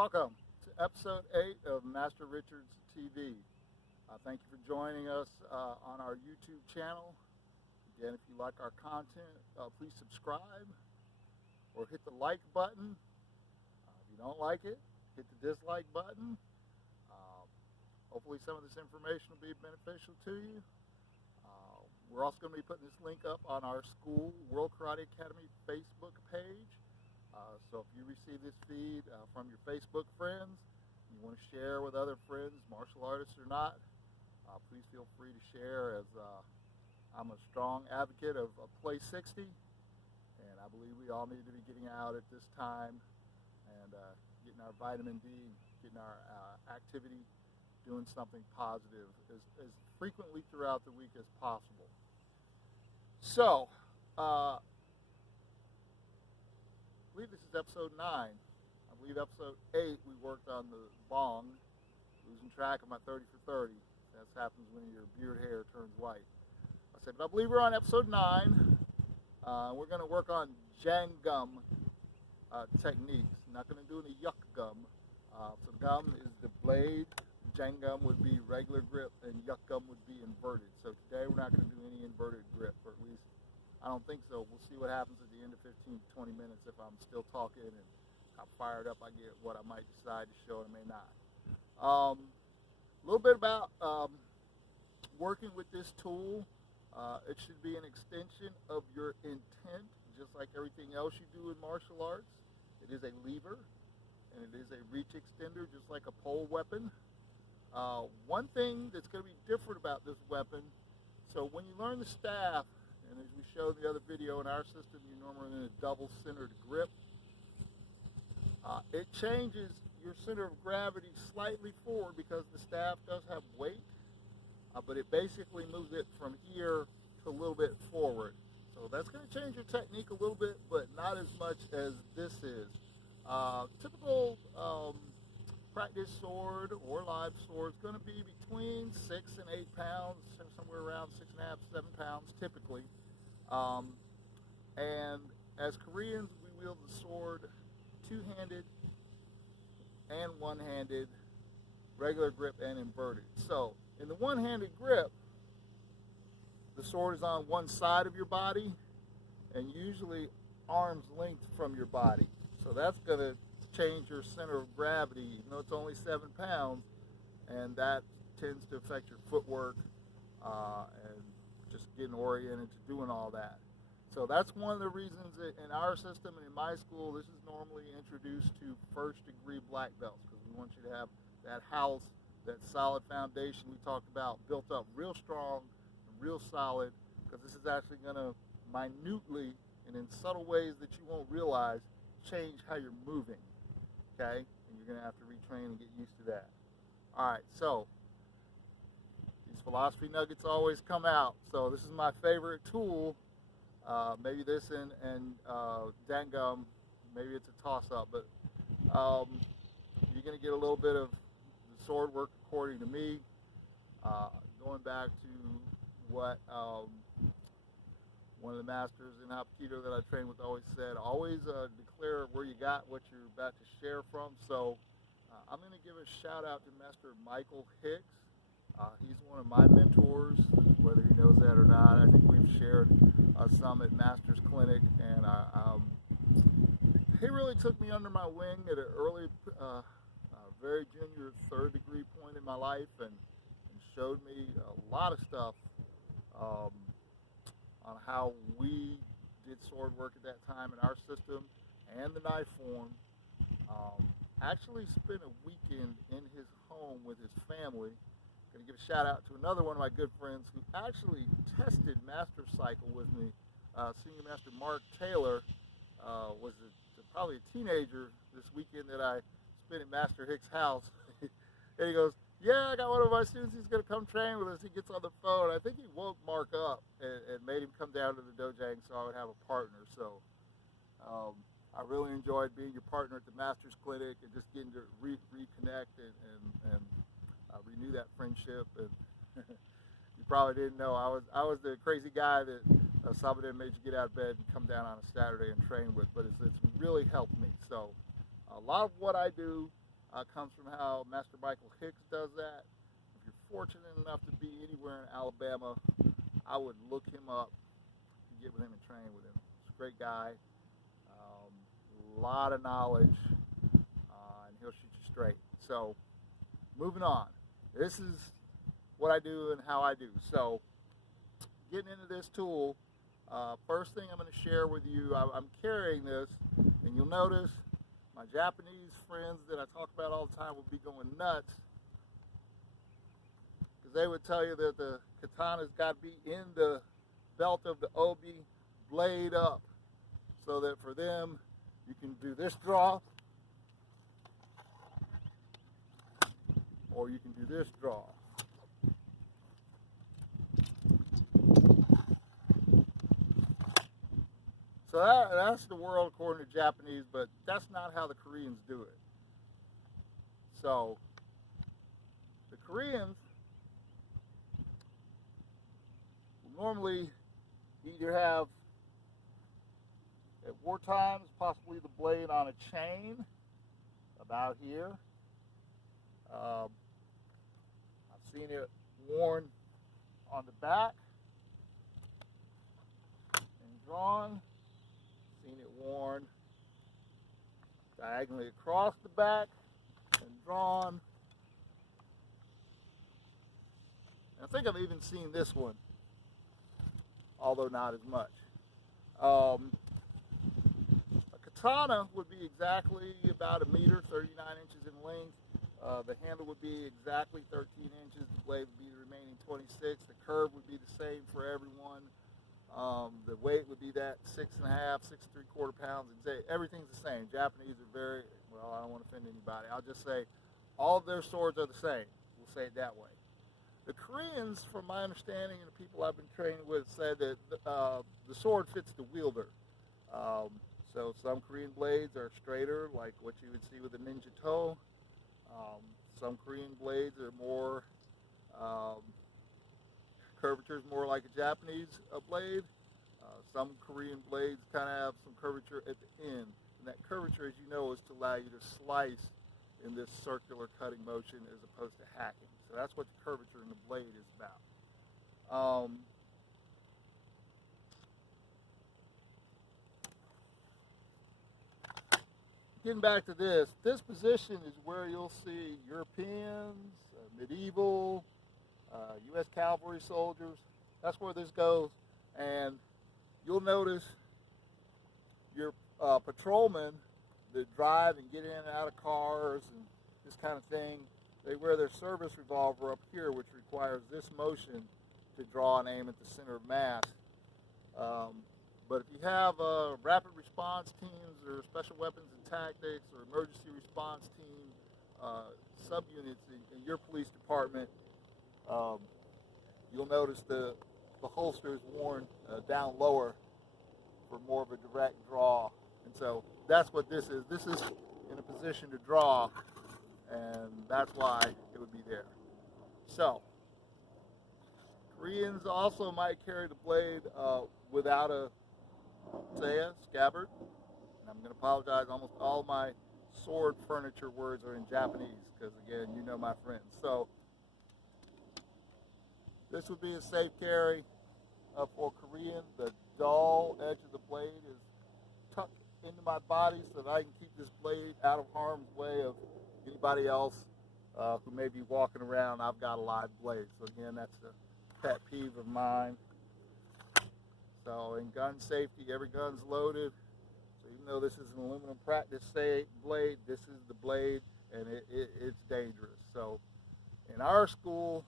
Welcome to episode 8 of Master Richards TV. Thank you for joining us on our YouTube channel. Again, if you like our content, please subscribe or hit the like button. If you don't like it, hit the dislike button. Hopefully some of this information will be beneficial to you. We're also going to be putting this link up on our school, World Karate Academy Facebook page. So if you receive this feed from your Facebook friends, you want to share with other friends, martial artists or not, please feel free to share, as I'm a strong advocate of Play 60, and I believe we all need to be getting out at this time and getting our vitamin D, getting our activity, doing something positive as frequently throughout the week as possible. So, I believe this is episode 9. I believe episode 8 we worked on the bong, losing track of my 30 for 30. That happens when your beard hair turns white. But I believe we're on episode 9. We're going to work on jangum techniques. Not going to do any yuck gum. So gum is the blade. Jangum would be regular grip, and yuck gum would be inverted. So today we're not going to do any inverted grip, or at least I don't think so. We'll see what happens at the end of 15 to 20 minutes. If I'm still talking and how fired up I get, what I might decide to show and I may not. A little bit about working with this tool. It should be an extension of your intent, just like everything else you do in martial arts. It is a lever, and it is a reach extender, just like a pole weapon. One thing that's going to be different about this weapon, so when you learn the staff, and as we showed in the other video, in our system, you're normally in a double-centered grip. It changes your center of gravity slightly forward because the staff does have weight, but it basically moves it from here to a little bit forward. So that's going to change your technique a little bit, but not as much as this is. Typical practice sword or live sword is going to be between 6 and 8 pounds, somewhere around 6.5, 7 pounds typically. And as Koreans, we wield the sword two-handed and one-handed, regular grip and inverted. So in the one-handed grip, the sword is on one side of your body and usually arm's length from your body. So that's going to change your center of gravity, even though it's only 7 pounds, and that tends to affect your footwork and just getting oriented to doing all that. So that's one of the reasons that in our system and in my school, this is normally introduced to first degree black belts, because we want you to have that house, that solid foundation we talked about, built up real strong and real solid, because this is actually going to minutely and in subtle ways that you won't realize change how you're moving. Okay, and you're going to have to retrain and get used to that. All right, so these philosophy nuggets always come out. So this is my favorite tool. Maybe this and Dangum, maybe it's a toss-up, but you're going to get a little bit of the sword work according to me. Going back to what one of the masters in Hapkido that I trained with always said, always declare where you got what you're about to share from. So I'm going to give a shout out to Master Michael Hicks. He's one of my mentors, whether he knows that or not. I think we've shared some at Master's Clinic, and he really took me under my wing at an early, very junior, third degree point in my life, and showed me a lot of stuff on how we did sword work at that time in our system and the knife form. Actually spent a weekend in his home with his family. Going to give a shout out to another one of my good friends who actually tested Master Cycle with me. Senior Master Mark Taylor was probably a teenager this weekend that I spent at Master Hicks' house. And he goes, yeah, I got one of my students, he's going to come train with us. He gets on the phone. I think he woke Mark up and made him come down to the dojang so I would have a partner. So I really enjoyed being your partner at the Master's Clinic and just getting to reconnect and renew that friendship. And you probably didn't know, I was the crazy guy that somebody made you get out of bed and come down on a Saturday and train with, but it's really helped me. So a lot of what I do comes from how Master Michael Hicks does that. If you're fortunate enough to be anywhere in Alabama, I would look him up, get with him and train with him. He's a great guy, a lot of knowledge, and he'll shoot you straight. So, moving on. This is what I do and how I do. So, getting into this tool, first thing I'm going to share with you, I'm carrying this, and you'll notice my Japanese friends that I talk about all the time will be going nuts, because they would tell you that the katana's got to be in the belt of the obi, blade up, so that for them you can do this draw, or you can do this draw. So that's the world according to Japanese, but that's not how the Koreans do it. So the Koreans will normally either have, at war times, possibly the blade on a chain about here. I've seen it worn on the back and drawn. Seen it worn diagonally across the back and drawn. And I think I've even seen this one, although not as much. A katana would be exactly about 1 meter, 39 inches in length. The handle would be exactly 13 inches. The blade would be the remaining 26. The curve would be the same for everyone. The weight would be that 6.5, 6.75 pounds. Everything's the same. Japanese are very, well, I don't want to offend anybody. I'll just say all of their swords are the same. We'll say it that way. The Koreans, from my understanding and the people I've been training with, said that the sword fits the wielder. So some Korean blades are straighter, like what you would see with a ninja toe. Some Korean blades are more curvature is more like a Japanese blade. Some Korean blades kind of have some curvature at the end. And that curvature, as you know, is to allow you to slice in this circular cutting motion as opposed to hacking. So that's what the curvature in the blade is about. Getting back to this position is where you'll see Europeans, medieval, U.S. cavalry soldiers. That's where this goes. And you'll notice your patrolmen that drive and get in and out of cars and this kind of thing, they wear their service revolver up here, which requires this motion to draw and aim at the center of mass. But if you have rapid response teams or special weapons and tactics or emergency response team subunits in your police department, you'll notice the holster is worn down lower for more of a direct draw. And so that's what this is. This is in a position to draw, and that's why it would be there. So Koreans also might carry the blade without a saya, scabbard. And I'm going to apologize, almost all my sword furniture words are in Japanese because, again, you know my friends. So this would be a safe carry for Korean. The dull edge of the blade is tucked into my body so that I can keep this blade out of harm's way of anybody else who may be walking around. I've got a live blade. So again, that's a pet peeve of mine. So in gun safety, every gun's loaded. So even though this is an aluminum practice blade, this is the blade, and it's dangerous. So in our school,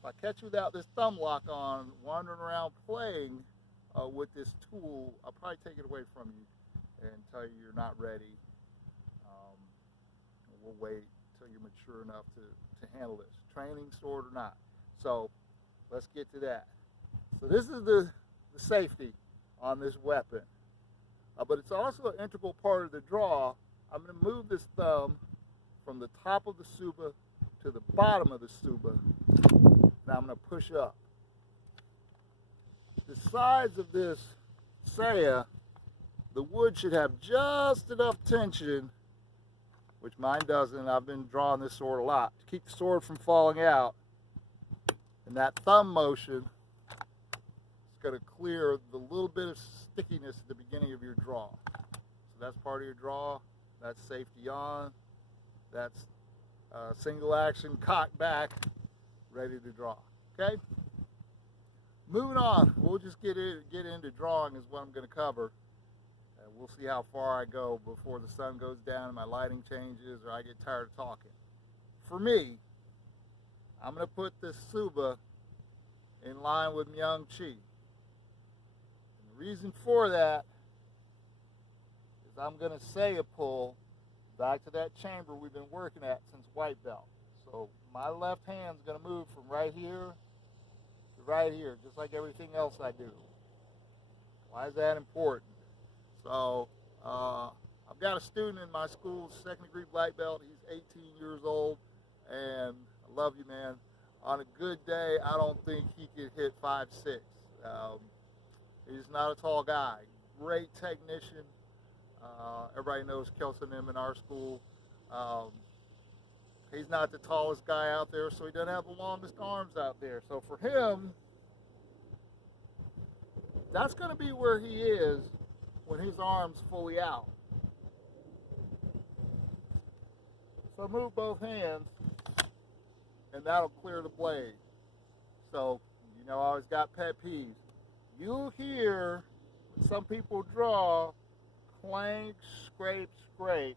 if I catch you without this thumb lock on, wandering around playing with this tool, I'll probably take it away from you and tell you you're not ready. We'll wait until you're mature enough to handle this, training sword or not. So let's get to that. So this is the safety on this weapon, but it's also an integral part of the draw. I'm going to move this thumb from the top of the tsuba to the bottom of the tsuba. Now I'm going to push up. The sides of this saya, the wood should have just enough tension which mine doesn't. I've been drawing this sword a lot. To keep the sword from falling out, and that thumb motion is going to clear the little bit of stickiness at the beginning of your draw. So that's part of your draw. That's safety on. That's single action, cock back, ready to draw. Okay? Moving on, we'll just get into drawing is what I'm going to cover. We'll see how far I go before the sun goes down and my lighting changes or I get tired of talking. For me, I'm going to put this Tsuba in line with Myung-Chi. And the reason for that is I'm going to say a pull back to that chamber we've been working at since white belt. So my left hand's going to move from right here to right here, just like everything else I do. Why is that important? So I've got a student in my school, second degree black belt. He's 18 years old, and I love you, man. On a good day, I don't think he could hit 5'6". He's not a tall guy. Great technician. Everybody knows Kelson M in our school. He's not the tallest guy out there, so he doesn't have the longest arms out there. So for him, that's going to be where he is when his arm's fully out. So move both hands, and that'll clear the blade. So, you know, I always got pet peeves. You'll hear some people draw clank, scrape, scrape